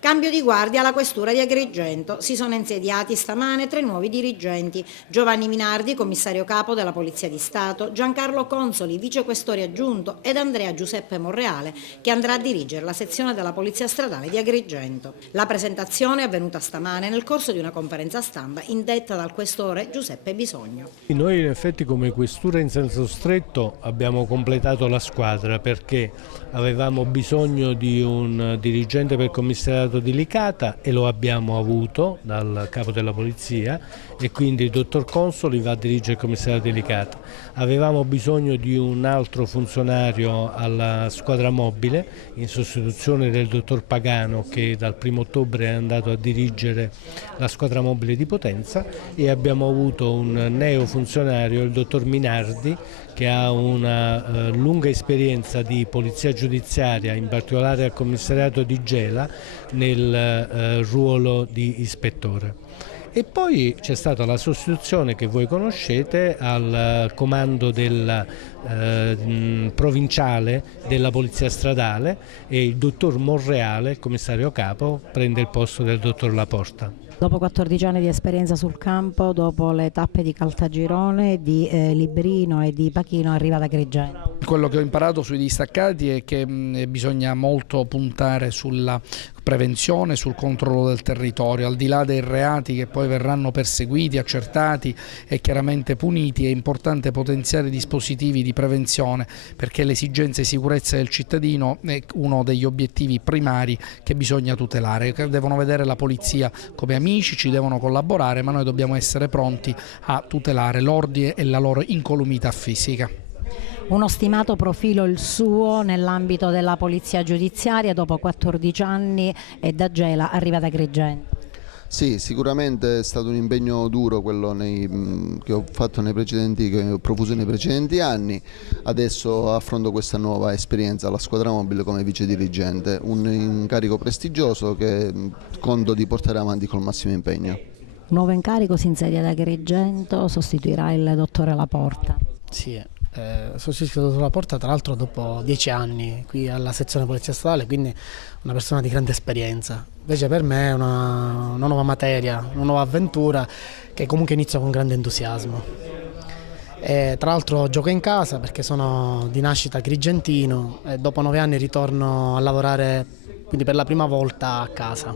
Cambio di guardia alla questura di Agrigento. Si sono insediati stamane 3 nuovi dirigenti: Giovanni Minardi, commissario capo della Polizia di Stato, Giancarlo Consoli, vicequestore aggiunto, ed Andrea Giuseppe Monreale, che andrà a dirigere la sezione della Polizia Stradale di Agrigento. La presentazione è avvenuta stamane nel corso di una conferenza stampa indetta dal questore Giuseppe Bisogno. Noi in effetti come questura in senso stretto abbiamo completato la squadra perché avevamo bisogno di un dirigente per commissariato di Licata e lo abbiamo avuto dal capo della polizia, e quindi il dottor Consoli va a dirigere il commissariato di Licata. Avevamo bisogno di un altro funzionario alla squadra mobile in sostituzione del dottor Pagano, che dal 1° ottobre è andato a dirigere la squadra mobile di Potenza, e abbiamo avuto un neofunzionario, il dottor Minardi, che ha una lunga esperienza di polizia giudiziaria, in particolare al commissariato di Gela, nel ruolo di ispettore. E poi c'è stata la sostituzione che voi conoscete al comando del provinciale della Polizia Stradale, e il dottor Monreale, commissario capo, prende il posto del dottor Laporta. Dopo 14 anni di esperienza sul campo, dopo le tappe di Caltagirone, di Librino e di Pachino, arriva ad Agrigento. Quello che ho imparato sui distaccati è che bisogna molto puntare sulla prevenzione, sul controllo del territorio, al di là dei reati che poi verranno perseguiti, accertati e chiaramente puniti. È importante potenziare i dispositivi di prevenzione, perché l'esigenza di sicurezza del cittadino è uno degli obiettivi primari che bisogna tutelare. Devono vedere la polizia come amici, ci devono collaborare, ma noi dobbiamo essere pronti a tutelare l'ordine e la loro incolumità fisica. Uno stimato profilo il suo nell'ambito della polizia giudiziaria, dopo 14 anni e da Gela arriva ad Agrigento. Sì, sicuramente è stato un impegno duro quello che ho fatto che ho profuso nei precedenti anni. Adesso affronto questa nuova esperienza alla squadra mobile come vice dirigente, un incarico prestigioso che conto di portare avanti col massimo impegno. Nuovo incarico, si insedia ad Agrigento, sostituirà il dottore Laporta. Sì, sostituito sulla porta, tra l'altro dopo 10 anni qui alla sezione Polizia Stradale, quindi una persona di grande esperienza. Invece per me è una nuova materia, una nuova avventura che comunque inizio con grande entusiasmo. E tra l'altro gioco in casa perché sono di nascita agrigentino e dopo 9 anni ritorno a lavorare, quindi per la prima volta, a casa.